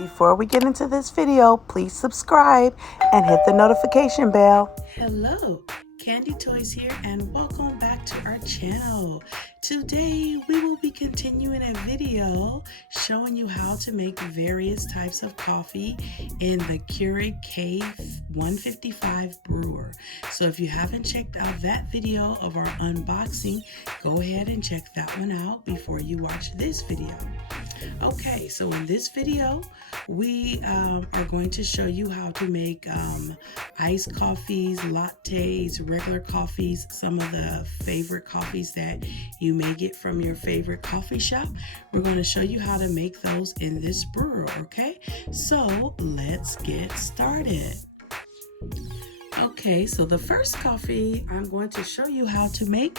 Before we get into this video, please subscribe and hit the notification bell. Hello, Candy Toys here, and welcome back to our channel. Today we will be continuing a video showing you how to make various types of coffee in the Keurig K155 brewer. So if you haven't checked out that video of our unboxing, go ahead and check that one out before you watch this video. Okay, so in this video we are going to show you how to make iced coffees, lattes, regular coffees, some of the favorite coffees that you may get from your favorite coffee shop. We're going to show you how to make those in this brewer, okay? So let's get started. Okay, so the first coffee I'm going to show you how to make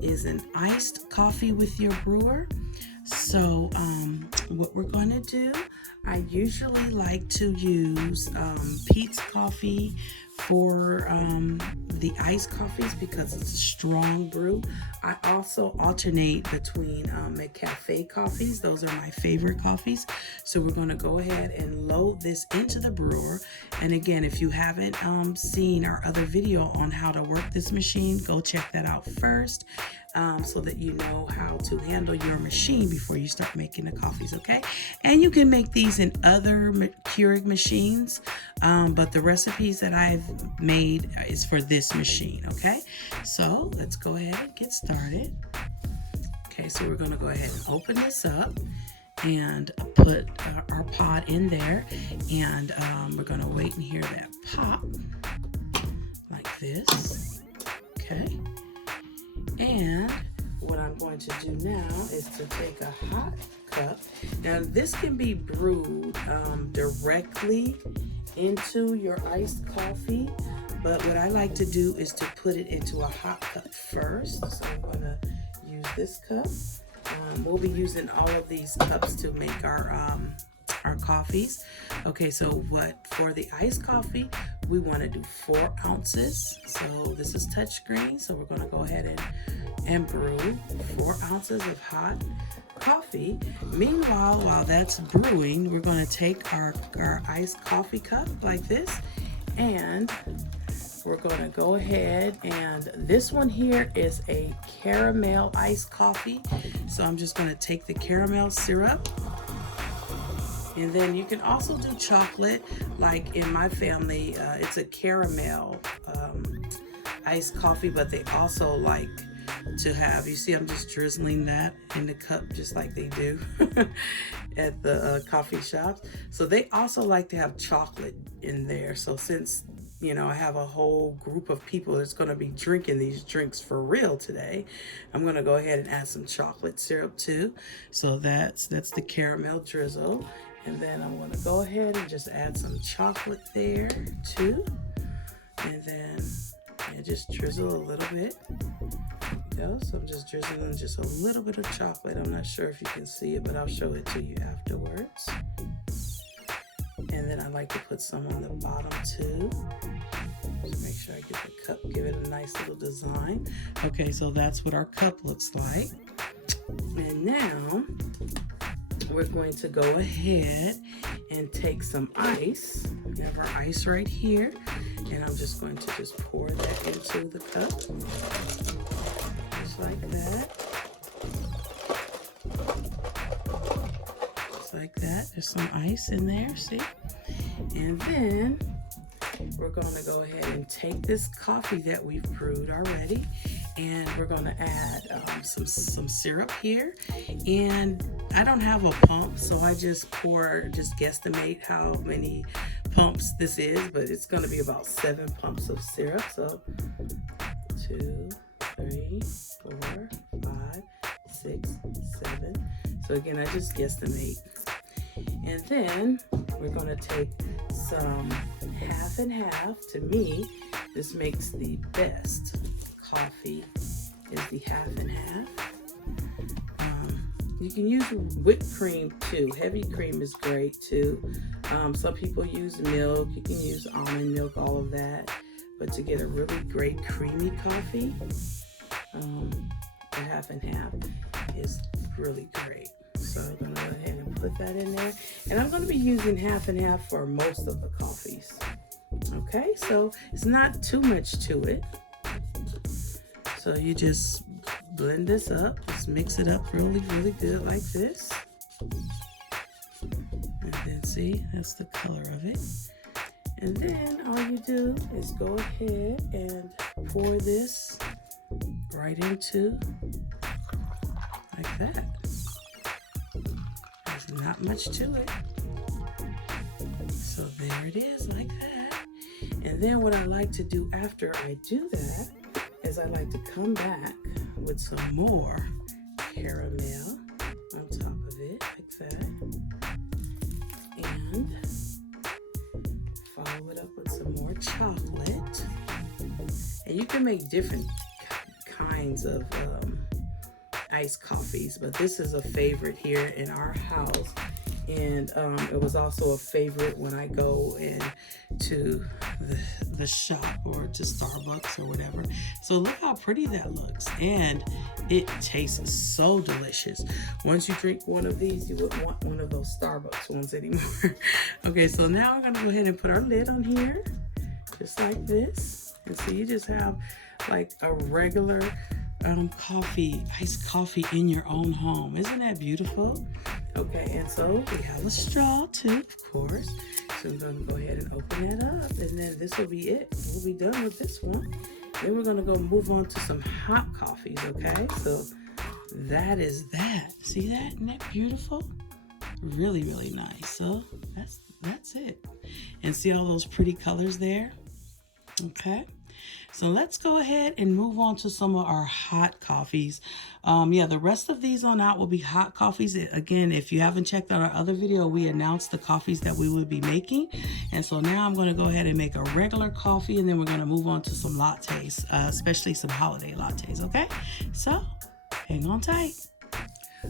is an iced coffee with your brewer. So what we're going to do, I usually like to use Peet's coffee for the iced coffees because it's a strong brew. I also alternate between McCafe coffees. Those are my favorite coffees. So we're going to go ahead and load this into the brewer. And again, if you haven't seen our other video on how to work this machine, go check that out first. So that you know how to handle your machine before you start making the coffees, okay? And you can make these in other Keurig machines, but the recipes that I've made is for this machine, okay? So let's go ahead and get started. Okay, so we're gonna go ahead and open this up and put our pod in there, and we're gonna wait and hear that pop like this, okay? And what I'm going to do now is to take a hot cup. Now this can be brewed directly into your iced coffee, but what I like to do is to put it into a hot cup first. So I'm going to use this cup. We'll be using all of these cups to make our coffees. Okay, so for the iced coffee, we want to do 4 ounces. So this is touchscreen, so we're going to go ahead and brew 4 ounces of hot coffee. Meanwhile, while that's brewing, we're going to take our iced coffee cup like this, and we're going to go ahead, and this one here is a caramel iced coffee. So I'm just going to take the caramel syrup. And then you can also do chocolate, like in my family, it's a caramel iced coffee, but they also like to have, you see I'm just drizzling that in the cup just like they do at the coffee shops. So they also like to have chocolate in there. So since, you know, I have a whole group of people that's going to be drinking these drinks for real today, I'm going to go ahead and add some chocolate syrup too. So that's the caramel drizzle. And then I'm going to go ahead and just add some chocolate there too. And then just drizzle a little bit. There you go. So I'm just drizzling just a little bit of chocolate. I'm not sure if you can see it, but I'll show it to you afterwards. And then I like to put some on the bottom too. Just make sure I get the cup, give it a nice little design. Okay, so that's what our cup looks like. And now we're going to go ahead and take some ice. We have our ice right here, and I'm just going to just pour that into the cup, just like that. Just like that. There's some ice in there, see? And then we're going to go ahead and take this coffee that we've brewed already, and we're going to add some syrup here. And I don't have a pump, so I just guesstimate how many pumps this is, but it's going to be about 7 pumps of syrup. So 2, 3, 4, 5, 6, 7. So again, I just guesstimate. And then we're going to take some half and half. To me, this makes the best coffee, is the half and half. You can use whipped cream too. Heavy cream is great too. Some people use milk. You can use almond milk, all of that. But to get a really great creamy coffee, the half and half is really great. So I'm going to go ahead and put that in there. And I'm going to be using half and half for most of the coffees. Okay, so it's not too much to it. So you just blend this up, just mix it up really, really good like this. And then see, that's the color of it. And then all you do is go ahead and pour this right into like that. There's not much to it. So there it is like that. And then what I like to do after I do that is I like to come back with some more caramel on top of it like that. And follow it up with some more chocolate. And you can make different kinds of iced coffees, but this is a favorite here in our house. And it was also a favorite when I go into the shop or to Starbucks or whatever. So look how pretty that looks. And it tastes so delicious. Once you drink one of these, you wouldn't want one of those Starbucks ones anymore. Okay, so now we're going to go ahead and put our lid on here. Just like this. And so you just have like a regular iced coffee in your own home. Isn't that beautiful? Okay, and so we have a straw too, of course. So we're going to go ahead and open that up, and then this will be it. We'll be done with this one. Then we're going to go move on to some hot coffees, okay? So that is that. See that? Isn't that beautiful? Really, really nice. So that's it. And see all those pretty colors there? Okay. So let's go ahead and move on to some of our hot coffees. Yeah, the rest of these on out will be hot coffees. Again, if you haven't checked out our other video, we announced the coffees that we would be making. And so now I'm going to go ahead and make a regular coffee, and then we're going to move on to some lattes, especially some holiday lattes, okay? So hang on tight.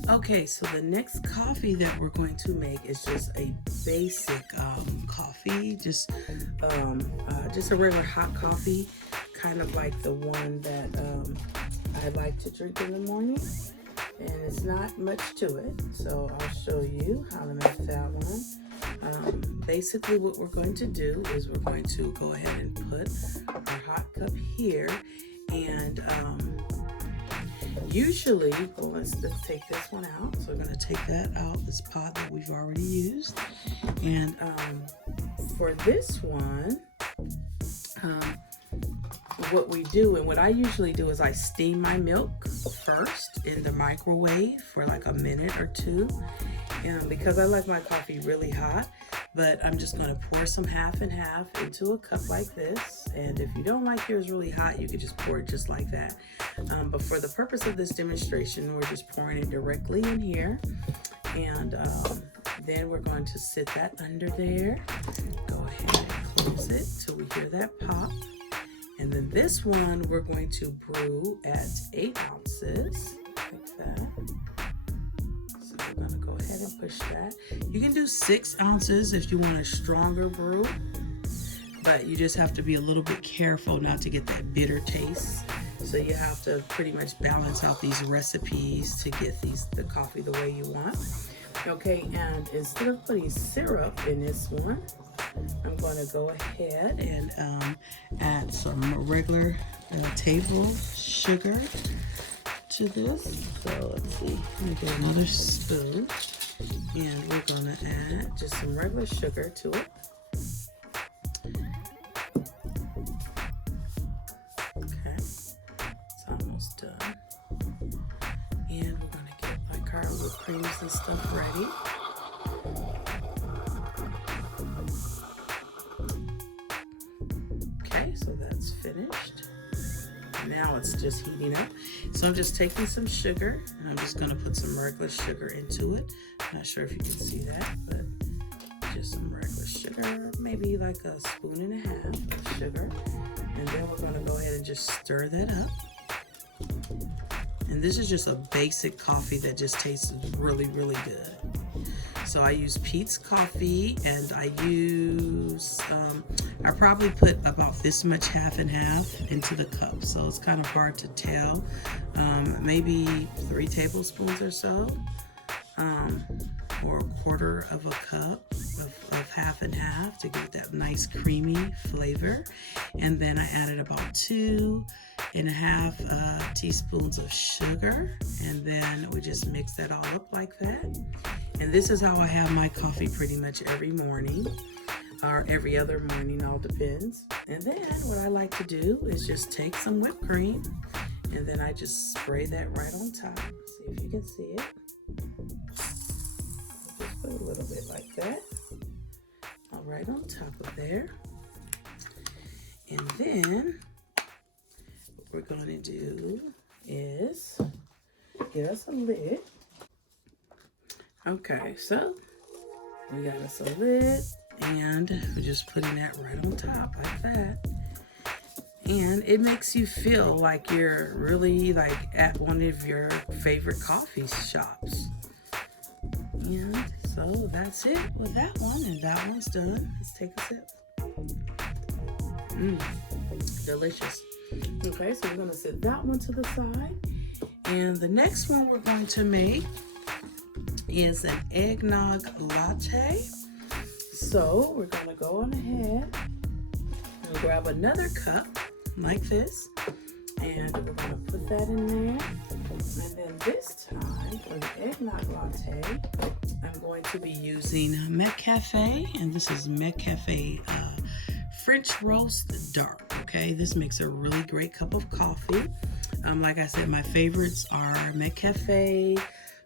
Okay, so the next coffee that we're going to make is just a basic coffee, just a regular hot coffee, kind of like the one that I like to drink in the morning, and it's not much to it. So I'll show you how to make that one. Basically, what we're going to do is we're going to go ahead and put our hot cup here, and usually, well, let's take this one out. So we're going to take that out, this pot that we've already used. And for this one, what we do, and what I usually do, is I steam my milk first in the microwave for like a minute or two. Because I like my coffee really hot. But I'm just going to pour some half and half into a cup like this. And if you don't like yours really hot, you can just pour it just like that. But for the purpose of this demonstration, we're just pouring it directly in here. And then we're going to sit that under there. Go ahead and close it till we hear that pop. And then this one, we're going to brew at 8 ounces, like that. So we're going to go ahead and push that. You can do 6 ounces if you want a stronger brew, but you just have to be a little bit careful not to get that bitter taste. So you have to pretty much balance out these recipes to get the coffee the way you want. Okay, and instead of putting syrup in this one, I'm going to go ahead and add some regular table sugar to this. So let's see, let me get another spoon, and we're going to add just some regular sugar to it. Okay, it's almost done. And we're going to get like our whipped creams and stuff ready. Okay, so that's finished. Now it's just heating up. So I'm just taking some sugar, and I'm just going to put some regular sugar into it. I'm not sure if you can see that, but just some regular sugar, maybe like a spoon and a half of sugar. And then we're going to go ahead and just stir that up. And this is just a basic coffee that just tastes really, really good. So I use Pete's coffee, and I use, I probably put about this much half and half into the cup. So it's kind of hard to tell. Maybe 3 tablespoons or so. or a quarter of a cup of half and half to get that nice creamy flavor. And then I added about 2.5 teaspoons of sugar, and then we just mix that all up like that. And this is how I have my coffee pretty much every morning, or every other morning, all depends. And then what I like to do is just take some whipped cream, and then I just spray that right on top. See if you can see it. Just put a little bit like that, all right on top of there. And then what we're going to do is get us a lid. Okay, so we got us a lid, and we're just putting that right on top like that. And it makes you feel like you're really like at one of your favorite coffee shops. And so that's it with that one, and that one's done. Let's take a sip. Delicious. Okay, so we're gonna set that one to the side. And the next one we're going to make is an eggnog latte. So we're gonna go on ahead and grab another cup like this, and we're gonna put that in there. And then this time for the eggnog latte, I'm going to be using McCafe, and this is McCafe French Roast Dark. Okay, this makes a really great cup of coffee. Like I said, my favorites are McCafe,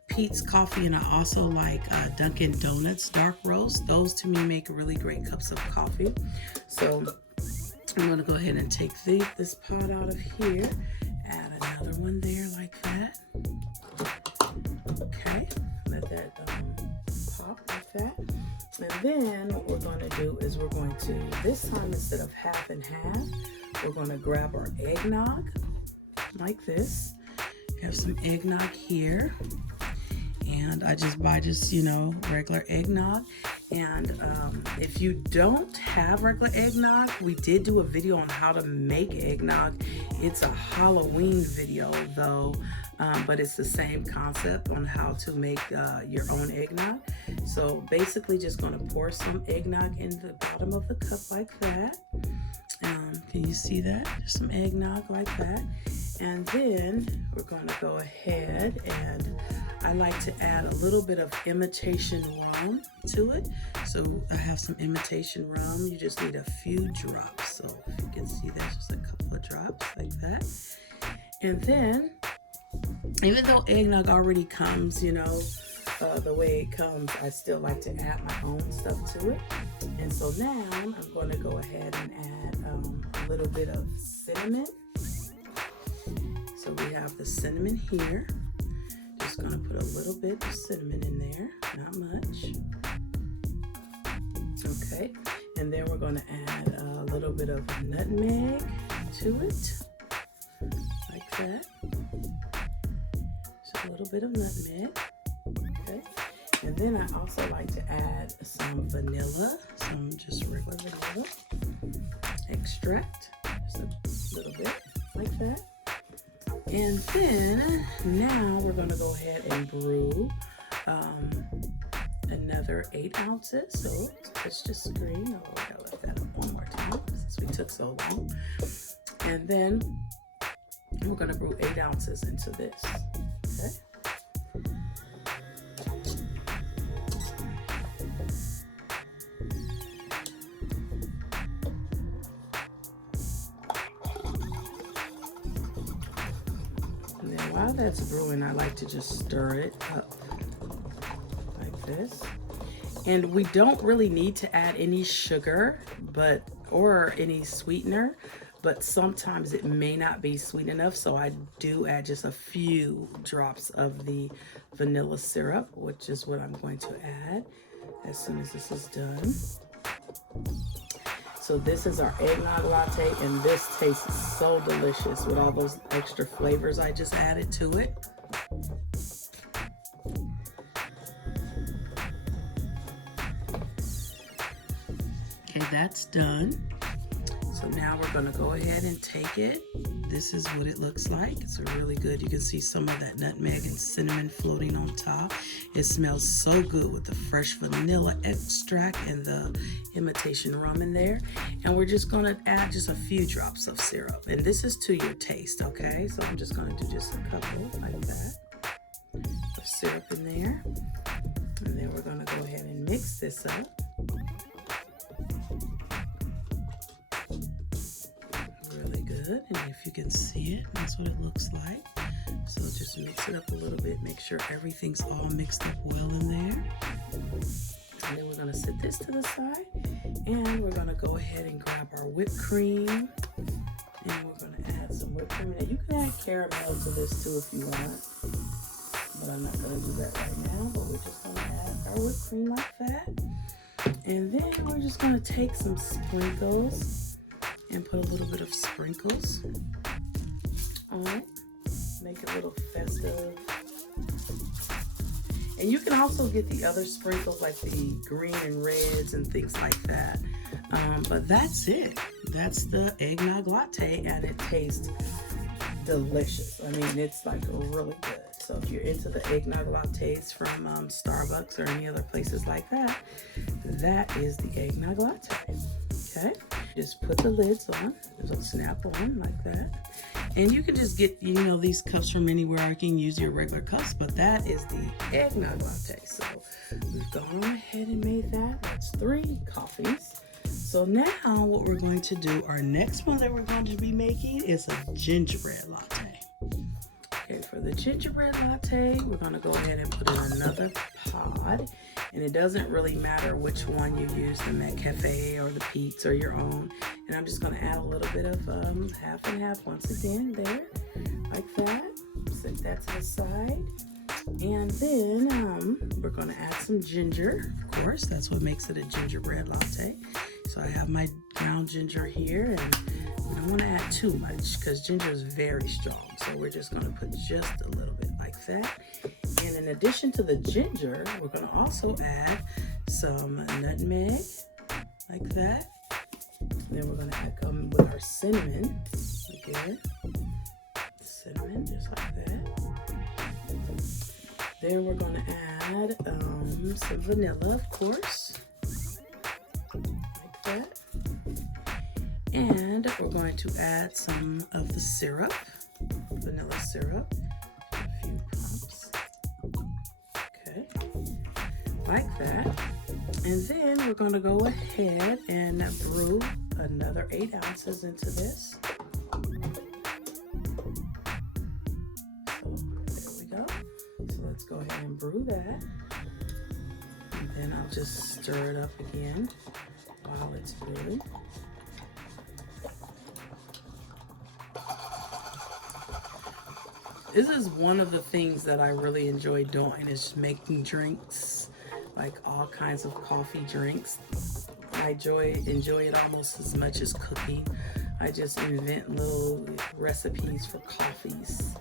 Pete's Coffee, and I also like Dunkin' Donuts Dark Roast. Those to me make really great cups of coffee. So I'm going to go ahead and take this pot out of here, add another one there like that. Okay, let that pop like that. And then what we're going to do is we're going to, this time instead of half and half, we're going to grab our eggnog like this. We have some eggnog here. And I just buy regular eggnog. And if you don't have regular eggnog, we did do a video on how to make eggnog. It's a Halloween video though, but it's the same concept on how to make your own eggnog. So basically just gonna pour some eggnog in the bottom of the cup like that. Can you see that? Just some eggnog like that. And then we're gonna go ahead, and I like to add a little bit of imitation rum to it. So I have some imitation rum. You just need a few drops. So if you can see, there's just a couple of drops like that. And then, even though eggnog already comes, the way it comes, I still like to add my own stuff to it. And so now I'm going to go ahead and add a little bit of cinnamon. So we have the cinnamon here. Just gonna put a little bit of cinnamon in there, not much. Okay, and then we're gonna add a little bit of nutmeg to it, like that. Just a little bit of nutmeg. Okay, and then I also like to add some vanilla, some just regular vanilla extract, just a little bit like that. And then now we're going to go ahead and brew another 8 ounces. So let's just screen. Oh, I gotta lift that up one more time since we took so long. And then we're going to brew 8 ounces into this. Okay. While that's brewing, I like to just stir it up like this. And we don't really need to add any sugar, or any sweetener, but sometimes it may not be sweet enough. So I do add just a few drops of the vanilla syrup, which is what I'm going to add as soon as this is done. So this is our eggnog latte, and this tastes so delicious with all those extra flavors I just added to it. Okay, that's done. So now we're gonna go ahead and take it. this is what it looks like. It's really good. You can see some of that nutmeg and cinnamon floating on top. It smells so good with the fresh vanilla extract and the imitation rum in there. And we're just gonna add just a few drops of syrup. And this is to your taste, okay? So I'm just gonna do just a couple like that of syrup in there. And then we're gonna go ahead and mix this up. Good. And if you can see it, that's what it looks like. So just mix it up a little bit, make sure everything's all mixed up well in there. And then we're going to set this to the side, and we're going to go ahead and grab our whipped cream, and we're going to add some whipped cream. And you can add caramel to this too if you want, but I'm not going to do that right now. But we're just going to add our whipped cream like that, and then we're just going to take some sprinkles and put a little bit of sprinkles on it. Make it a little festive. And you can also get the other sprinkles like the green and reds and things like that. But that's it. That's the eggnog latte, and it tastes delicious. I mean, it's like really good. So if you're into the eggnog lattes from Starbucks or any other places like that, that is the eggnog latte. Okay, just put the lids on. It'll snap on like that. And you can just get, you know, these cups from anywhere. You can use your regular cups, but that is the eggnog latte. So we've gone ahead and made that. That's 3 coffees. So now what we're going to do, our next one that we're going to be making is a gingerbread latte. Okay, for the gingerbread latte, we're going to go ahead and put in another pod. And it doesn't really matter which one you use, the McCafe or the Pete's or your own. And I'm just going to add a little bit of half and half once again there, like that. Set that to the side. And then we're going to add some ginger, of course. That's what makes it a gingerbread latte. So I have my ground ginger here, and we don't want to add too much because ginger is very strong. So we're just going to put just a little bit like that. And in addition to the ginger, we're going to also add some nutmeg like that. Then we're going to come with our cinnamon again. Cinnamon, just like that. Then we're going to add some vanilla, of course, like that. And we're going to add some of the syrup, vanilla syrup, a few pumps. Okay, like that. And then we're going to go ahead and brew another 8 ounces into this. Let's go ahead and brew that. And then I'll just stir it up again while it's brewing. This is one of the things that I really enjoy doing, is making drinks, like all kinds of coffee drinks. I enjoy it almost as much as cooking. I just invent little recipes for coffees,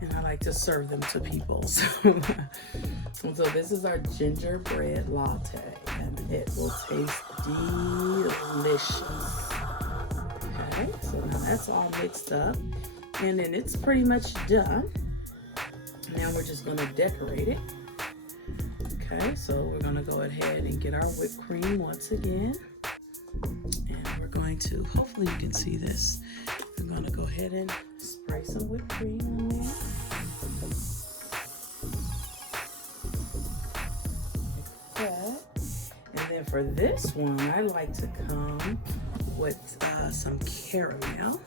and I like to serve them to people. So this is our gingerbread latte, and it will taste delicious. Okay, so now that's all mixed up, and then it's pretty much done. Now we're just going to decorate it. Okay, so we're going to go ahead and get our whipped cream once again. And we're going to, hopefully you can see this, we're going to go ahead and spray some whipped cream on there. Like that. And then for this one, I like to come with some caramel.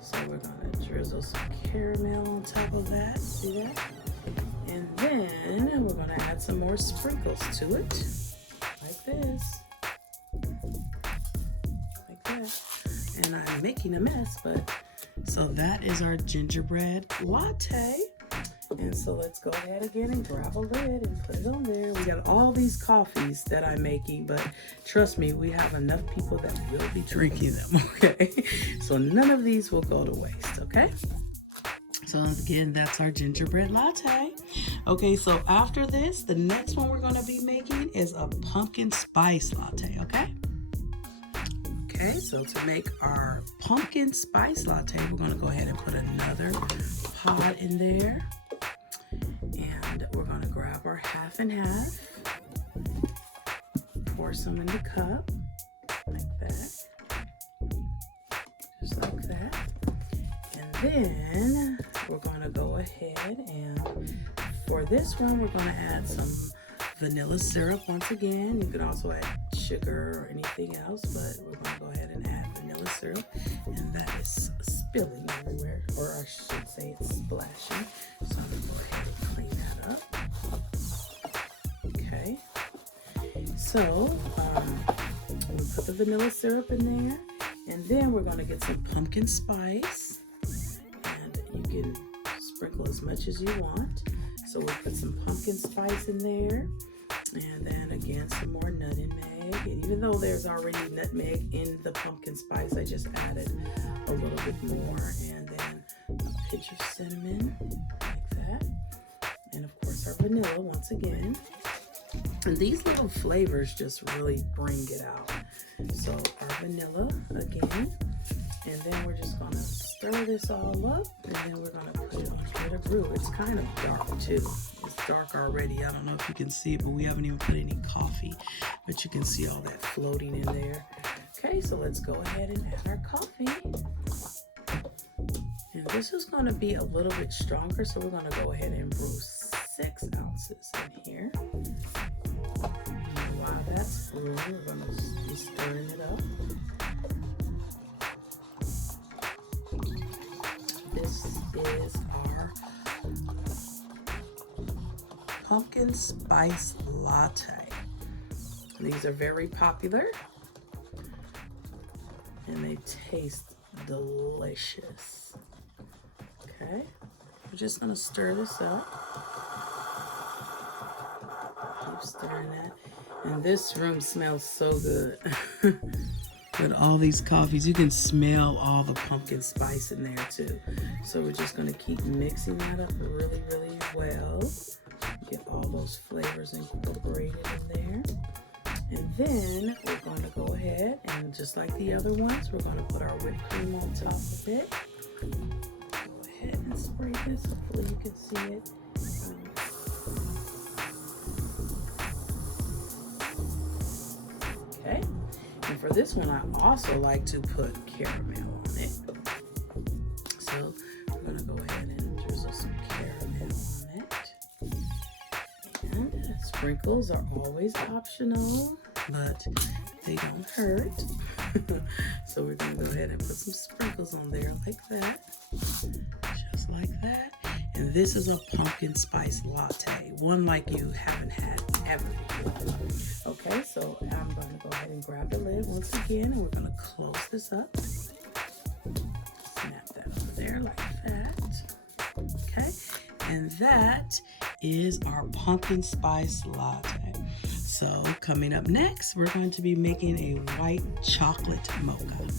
So we're going to drizzle some caramel on top of that. See that? And then we're going to add some more sprinkles to it, like this. Like that. And I'm making a mess, but so that is our gingerbread latte. And so let's go ahead again and grab a lid and put it on there. We got all these coffees that I'm making, but trust me, we have enough people that will be drinking them, okay? So none of these will go to waste, okay? So again, that's our gingerbread latte. Okay, so after this, the next one we're going to be making is a pumpkin spice latte, okay? Okay, so to make our pumpkin spice latte, we're going to go ahead and put another pod in there. And we're going to grab our half and half, pour some in the cup, like that, just like that. And then we're going to go ahead and for this one, we're going to add some vanilla syrup once again. You could also add sugar or anything else, but we're going to go ahead and add vanilla syrup. And that is spilling everywhere, or I should say it's splashing. So I'm going to go ahead and clean that up. Okay. So we'll put the vanilla syrup in there, and then we're going to get some pumpkin spice. And you can sprinkle as much as you want. So we'll put some pumpkin spice in there, and then again some more nutmeg. And even though there's already nutmeg in the pumpkin spice, I just added a little bit more, and then a pinch of cinnamon, like that. And of course our vanilla once again. And these little flavors just really bring it out. So our vanilla again. And then we're just gonna stir this all up, and then we're gonna put it on the brew. It's kind of dark too. It's dark already. I don't know if you can see it, but we haven't even put any coffee, but you can see all that floating in there. Okay, so let's go ahead and add our coffee. And this is gonna be a little bit stronger, so we're gonna go ahead and brew 6 ounces in here. And while that's brewing, we're gonna be stirring it up. This is our pumpkin spice latte. These are very popular and they taste delicious. Okay, we're just gonna stir this up. Keep stirring that. And this room smells so good. With all these coffees, you can smell all the pumpkin spice in there too. So we're just gonna keep mixing that up really, really well. Get all those flavors incorporated in there. And then we're gonna go ahead and just like the other ones, we're gonna put our whipped cream on top of it. Go ahead and spray this, hopefully you can see it. Okay. And for this one, I also like to put caramel on it. So we're gonna go ahead and drizzle some caramel on it. And sprinkles are always optional, but they don't hurt. So we're gonna go ahead and put some sprinkles on there like that, just like that. And this is a pumpkin spice latte, one like you haven't had ever before. Okay, so I'm going to go ahead and grab the lid once again, and we're going to close this up. Snap that over there like that. Okay, and that is our pumpkin spice latte. So coming up next, we're going to be making a white chocolate mocha.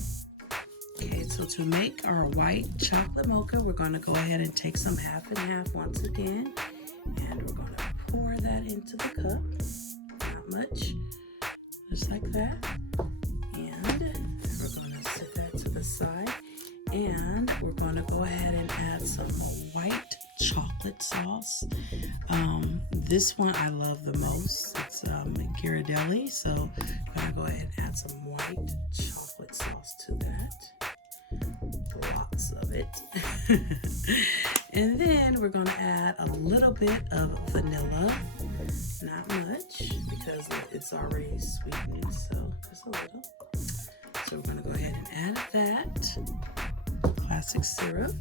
Okay, so to make our white chocolate mocha, we're going to go ahead and take some half and half once again, and we're going to pour that into the cup. Not much, just like that. And we're going to set that to the side, and we're going to go ahead and add some white chocolate sauce. This one I love the most. It's Ghirardelli, so I'm going to go ahead and add some white chocolate sauce to that. Lots of it. And then we're going to add a little bit of vanilla, not much because it's already sweetened, so just a little. So we're going to go ahead and add that classic syrup.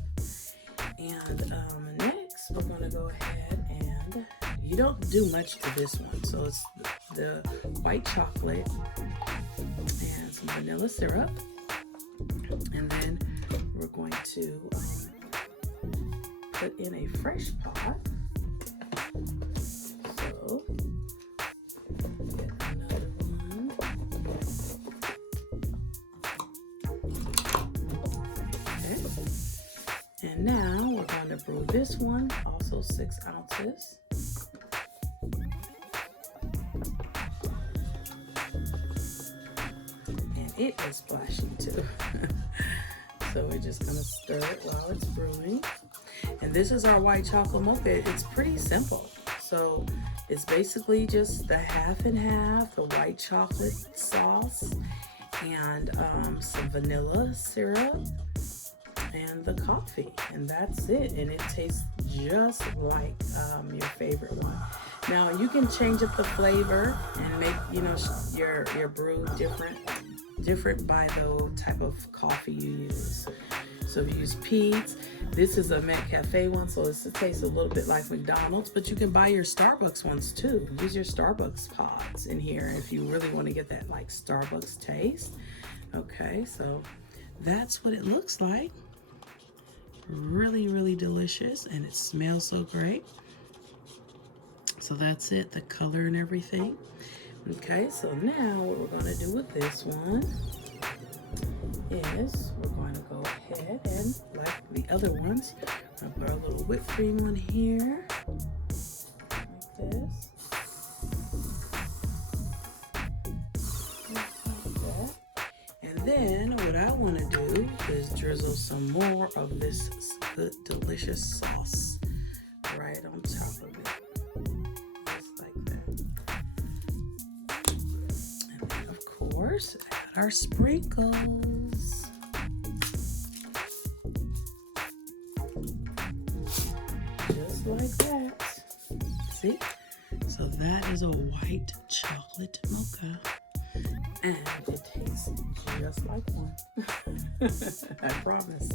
And next we're going to go ahead and you don't do much to this one, so it's the white chocolate and some vanilla syrup. And then we're going to put in a fresh pot. So, get another one. Okay. And now we're going to brew this one, also 6 ounces. And it is splashy too. So we're just gonna stir it while it's brewing. And this is our white chocolate mocha. It's pretty simple. So it's basically just the half and half, the white chocolate sauce, and some vanilla syrup, and the coffee, and that's it. And it tastes just like your favorite one. Now you can change up the flavor and make, you know, your brew different by the type of coffee you use. So if you use Pete's, this is a McCafe one, so it tastes a little bit like McDonald's, but you can buy your Starbucks ones too. Use your Starbucks pods in here if you really want to get that like Starbucks taste. Okay, so that's what it looks like. Really, really delicious, and it smells so great. So that's it, the color and everything. Okay, so now what we're going to do with this one is we're going to go ahead and, like the other ones, I'm going to put a little whipped cream on here, like this. And then what I want to do is drizzle some more of this good, delicious sauce right on top of it. Just like that. And then, of course, add our sprinkles. Just like that. See? So that is a white chocolate mocha. And it tastes just like one. I promise.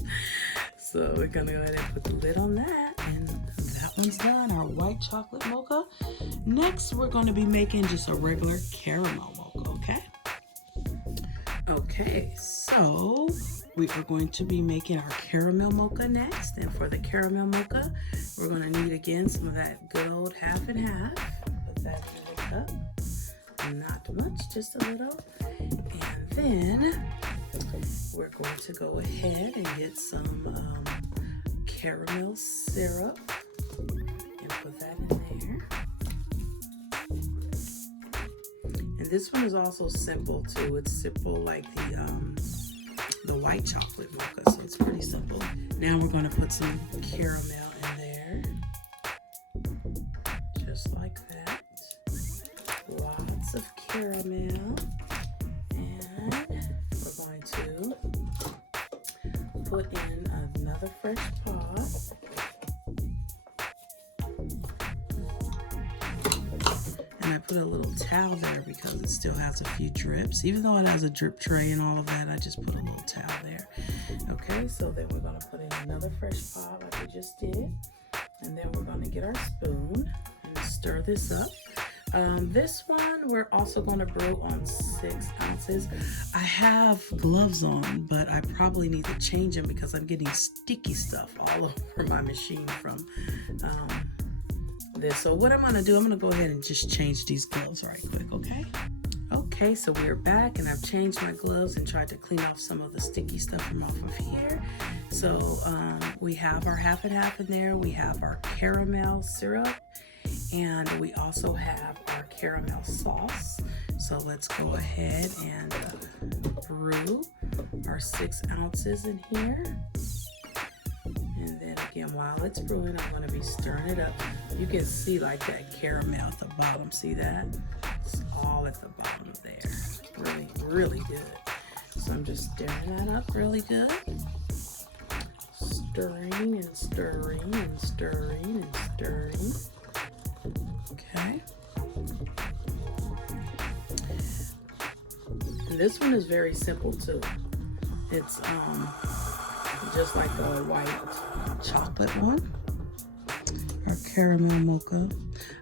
So we're gonna go ahead and put the lid on that, and that one's done, our white chocolate mocha. Next, we're gonna be making just a regular caramel mocha, okay? Okay, so we are going to be making our caramel mocha next. And for the caramel mocha, we're gonna need again some of that good old half and half. Put that in the cup. Not much, just a little. And then we're going to go ahead and get some caramel syrup and put that in there. And this one is also simple too. It's simple like the white chocolate mocha, so it's pretty simple. Now we're going to put some caramel in there, just like that. Lots of caramel, and we're going to put in another fresh pot. And I put a little towel there because it still has a few drips. Even though it has a drip tray and all of that, I just put a little towel there. Okay, so then we're going to put in another fresh pot like we just did. And then we're going to get our spoon and stir this up. This one we're also going to brew on 6 ounces. I have gloves on, but I probably need to change them because I'm getting sticky stuff all over my machine from this. So what I'm going to do, I'm going to go ahead and just change these gloves right quick, okay? Okay, so we're back, and I've changed my gloves and tried to clean off some of the sticky stuff from off of here. So we have our half and half in there. We have our caramel syrup, and we also have our caramel sauce. So let's go ahead and brew our 6 ounces in here. And then again, while it's brewing, I'm going to be stirring it up. You can see like that caramel at the bottom. See that? It's all at the bottom there. Really, really good. So I'm just stirring that up really good. Stirring and stirring and stirring and stirring. Okay. And this one is very simple too. It's just like the white chocolate one. Our caramel mocha.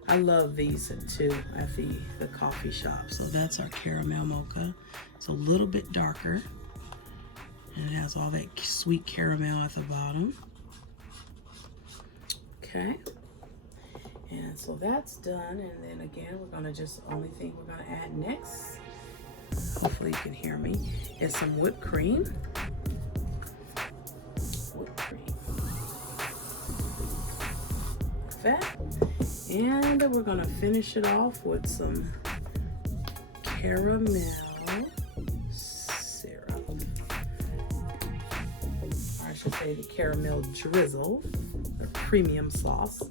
I love these too at the coffee shop. So that's our caramel mocha. It's a little bit darker, and it has all that sweet caramel at the bottom. Okay. And so that's done, and then again, we're gonna only thing we're gonna add next, hopefully you can hear me, is some whipped cream. Whipped cream. Like that. And we're gonna finish it off with some caramel should say the caramel drizzle, the premium sauce.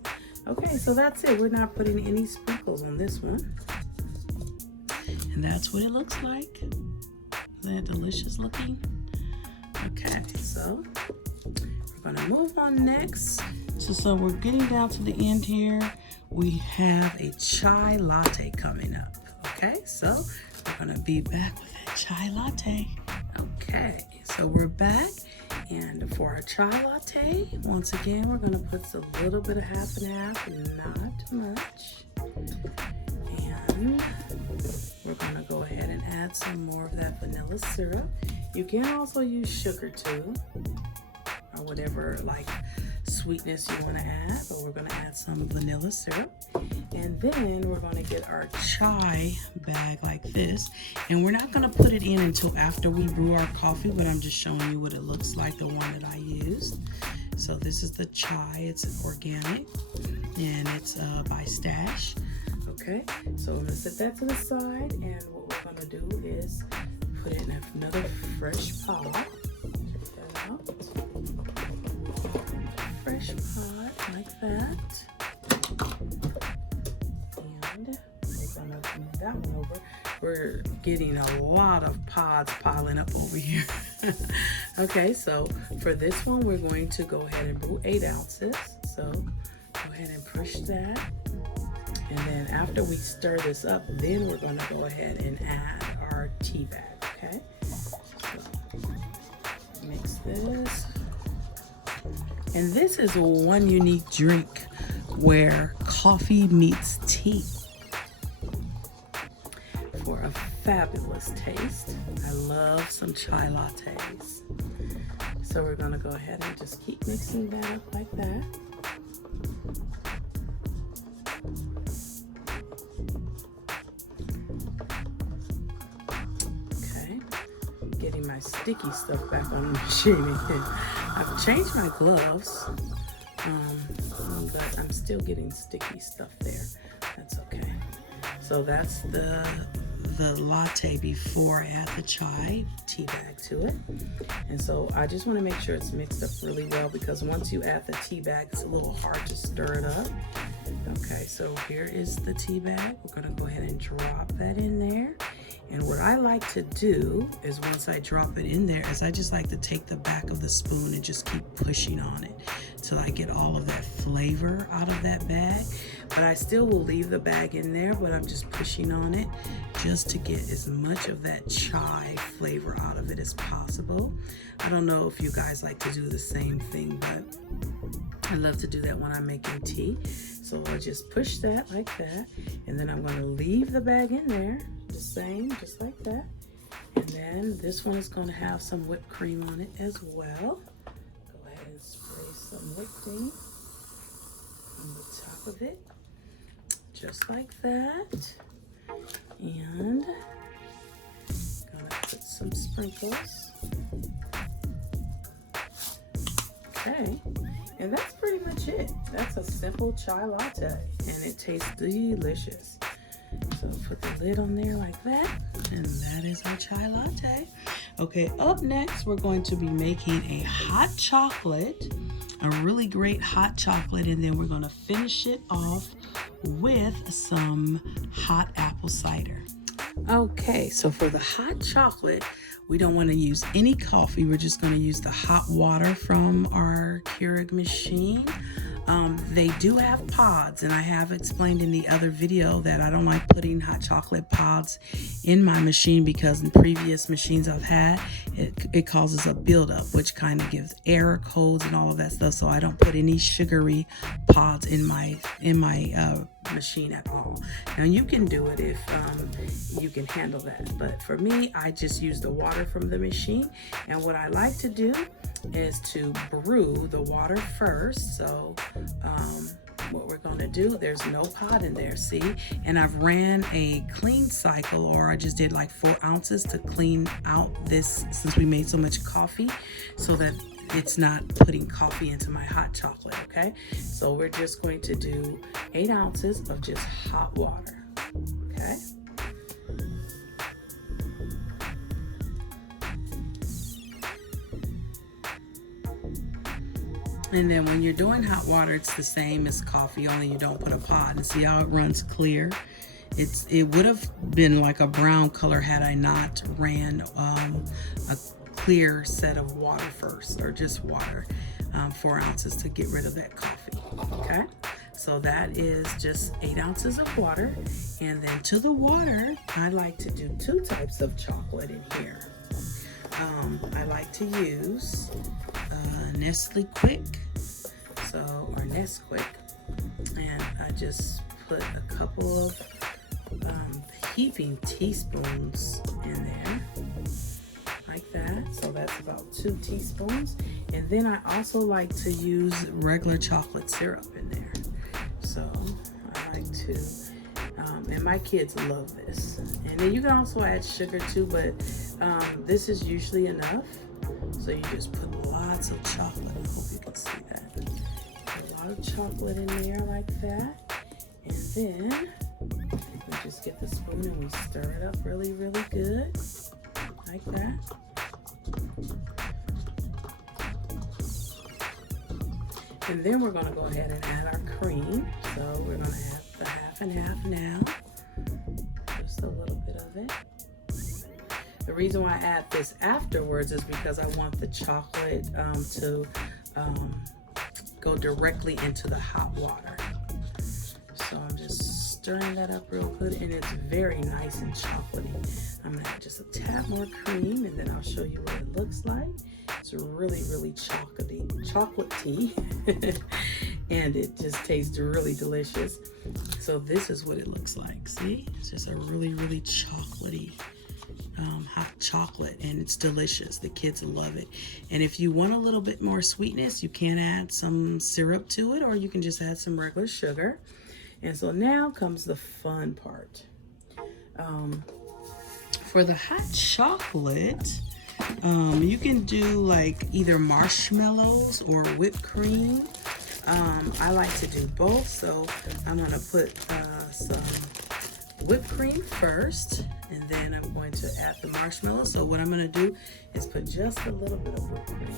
Okay, so that's it. We're not putting any sprinkles on this one. And that's what it looks like. Isn't that delicious looking? Okay, so we're gonna move on next. So we're getting down to the end here. We have a chai latte coming up. Okay, so we're gonna be back with a chai latte. Okay, so we're back. And for our chai latte, once again, we're gonna put a little bit of half and half, not much. And we're gonna go ahead and add some more of that vanilla syrup. You can also use sugar too, or whatever like sweetness you wanna add, but we're gonna add some vanilla syrup. And then we're gonna get our chai bag like this. And we're not gonna put it in until after we brew our coffee, but I'm just showing you what it looks like, the one that I used. So this is the chai, it's organic, and it's by Stash. Okay, so I'm gonna set that to the side, and what we're gonna do is put it in another fresh pot. Check that out. Fresh pot like that. And we're gonna move that one over. We're getting a lot of pods piling up over here. Okay, so for this one, we're going to go ahead and brew 8 ounces. So go ahead and push that. And then after we stir this up, then we're gonna go ahead and add our tea bag, okay? So mix this. And this is one unique drink where coffee meets tea for a fabulous taste. I love some chai lattes. So we're gonna go ahead and just keep mixing that up like that. Okay, getting my sticky stuff back on the machine again. I've changed my gloves, but I'm still getting sticky stuff there. That's okay. So that's the latte before I add the chai tea bag to it. And so I just want to make sure it's mixed up really well, because once you add the tea bag, it's a little hard to stir it up. Okay, so here is the tea bag. We're going to go ahead and drop that in there. And what I like to do is once I drop it in there is I just like to take the back of the spoon and just keep pushing on it till I get all of that flavor out of that bag. But I still will leave the bag in there, but I'm just pushing on it just to get as much of that chai flavor out of it as possible. I don't know if you guys like to do the same thing, but I love to do that when I'm making tea. So I just push that like that, and then I'm going to leave the bag in there the same, just like that. And then this one is going to have some whipped cream on it as well. Go ahead and spray some whipped cream on the top of it, just like that. And gonna put some sprinkles. Okay, and that's pretty much it. That's a simple chai latte, and it tastes delicious. So put the lid on there like that, and that is our chai latte. Okay, up next we're going to be making a hot chocolate, a really great hot chocolate, and then we're going to finish it off with some hot apple cider. Okay, so for the hot chocolate, we don't want to use any coffee. We're just going to use the hot water from our Keurig machine. They do have pods, and I have explained in the other video that I don't like putting hot chocolate pods in my machine because in previous machines I've had, it causes a buildup, which kind of gives error codes and all of that stuff. So I don't put any sugary pods in my machine at all. Now you can do it if you can handle that, but for me, I just use the water from the machine. And what I like to do is to brew the water first. So what we're going to do, there's no pod in there, see? And I've ran a clean cycle, or I just did like 4 ounces to clean out this, since we made so much coffee, so that it's not putting coffee into my hot chocolate. Okay, so we're just going to do 8 ounces of just hot water. Okay, And then when you're doing hot water, it's the same as coffee, only you don't put a pot. And see how it runs clear? It would have been like a brown color had I not ran a clear set of water first, or just water, 4 ounces to get rid of that coffee. Okay, so that is just 8 ounces of water. And then to the water, I like to do 2 types of chocolate in here. I like to use Nestle Quick, or Nesquik, and I just put a couple of heaping teaspoons in there, like that. So that's about 2 teaspoons. And then I also like to use regular chocolate syrup in there. So I like to, and my kids love this. And then you can also add sugar too, but this is usually enough. So you just put lots of chocolate. I hope you can see that. A lot of chocolate in there like that. And then we just get the spoon and we stir it up really, really good. Like that. And then we're going to go ahead and add our cream. So we're going to add the half and half now. Just a little bit of it. The reason why I add this afterwards is because I want the chocolate to go directly into the hot water. So I'm just stirring that up real good, and it's very nice and chocolatey. I'm gonna add just a tad more cream, and then I'll show you what it looks like. It's really, really chocolatey, and it just tastes really delicious. So this is what it looks like. See, it's just a really, really chocolatey hot chocolate, and it's delicious. The kids love it. And if you want a little bit more sweetness, you can add some syrup to it, or you can just add some regular sugar. And so now comes the fun part. For the hot chocolate, you can do like either marshmallows or whipped cream. I like to do both, so I'm gonna put some whipped cream first, and then I'm going to add the marshmallows. So what I'm going to do is put just a little bit of whipped cream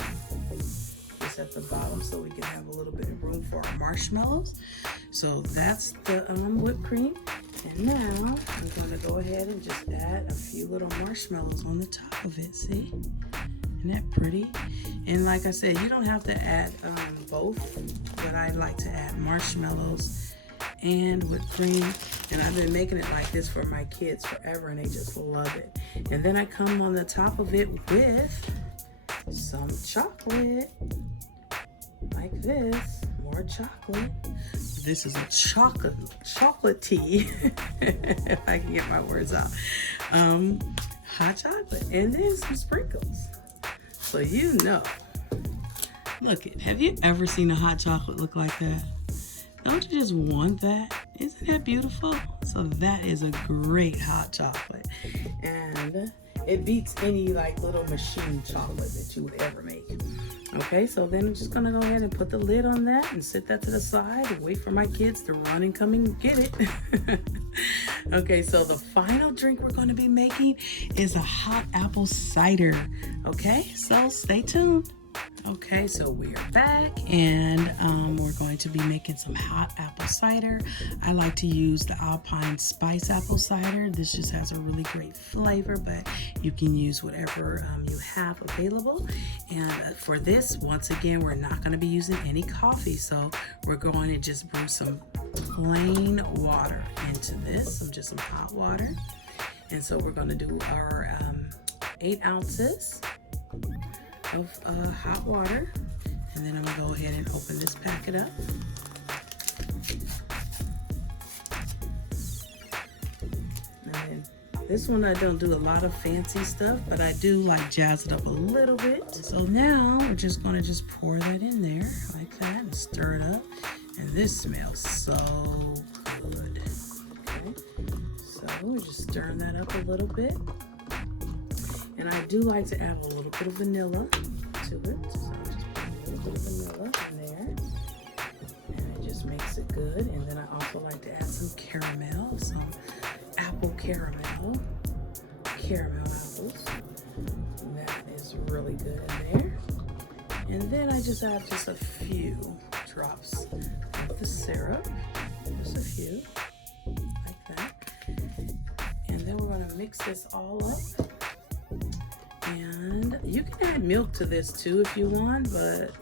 just at the bottom, so we can have a little bit of room for our marshmallows. So that's the whipped cream. And now I'm going to go ahead and just add a few little marshmallows on the top of it. See? Isn't that pretty? And like I said, you don't have to add both, but I like to add marshmallows and whipped cream. And I've been making it like this for my kids forever, and they just love it. And then I come on the top of it with some chocolate, like this. More chocolate. This is a chocolate tea, if I can get my words out. Hot chocolate, and then some sprinkles. So you know. Look it. Have you ever seen a hot chocolate look like that? Don't you just want that? Isn't that beautiful? So that is a great hot chocolate. And it beats any like little machine chocolate that you would ever make. Okay, so then I'm just gonna go ahead and put the lid on that and set that to the side and wait for my kids to run and come and get it. Okay, so the final drink we're gonna be making is a hot apple cider. Okay, so stay tuned. Okay, so we are back, and we're going to be making some hot apple cider. I like to use the Alpine Spice apple cider. This just has a really great flavor, but you can use whatever you have available. And for this, once again, we're not going to be using any coffee, so we're going to just brew some plain water into this, just some hot water. And so we're going to do our 8 ounces of hot water, and then I'm gonna go ahead and open this packet up. And then this one, I don't do a lot of fancy stuff, but I do like jazz it up a little bit. So now we're just gonna pour that in there like that and stir it up. And this smells so good. Okay, so we're just stirring that up a little bit. And I do like to add a little bit of vanilla to it. So I just put a little bit of vanilla in there. And it just makes it good. And then I also like to add some caramel, some apple caramel apples. And that is really good in there. And then I just add just a few drops of the syrup, just a few, like that. And then we're gonna mix this all up. And you can add milk to this too if you want, but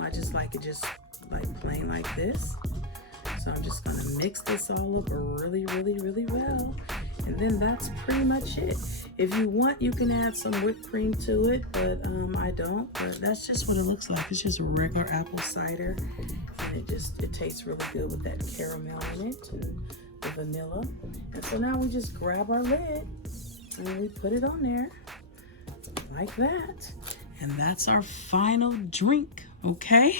I just like it just like plain like this. So I'm just gonna mix this all up really, really, really well. And then that's pretty much it. If you want, you can add some whipped cream to it, but I don't. But that's just what it looks like. It's just regular apple cider, and it tastes really good with that caramel in it and the vanilla. And so now we just grab our lid and we put it on there like that. And that's our final drink. Okay,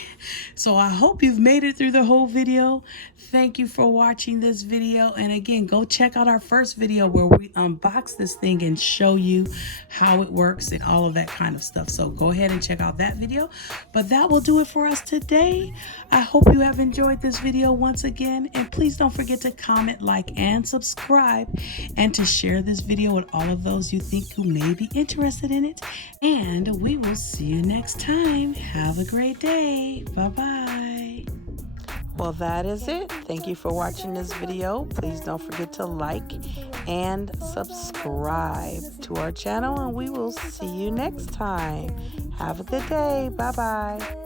so I hope you've made it through the whole video. Thank you for watching this video, and again, go check out our first video where we unbox this thing and show you how it works and all of that kind of stuff. So go ahead and check out that video. But that will do it for us today. I hope you have enjoyed this video once again, and please don't forget to comment, like, and subscribe, and to share this video with all of those you think who may be interested in it. And we will see you next time. Have a great day. Bye-bye. Well, that is it. Thank you for watching this video. Please don't forget to like and subscribe to our channel, and we will see you next time. Have a good day. Bye-bye.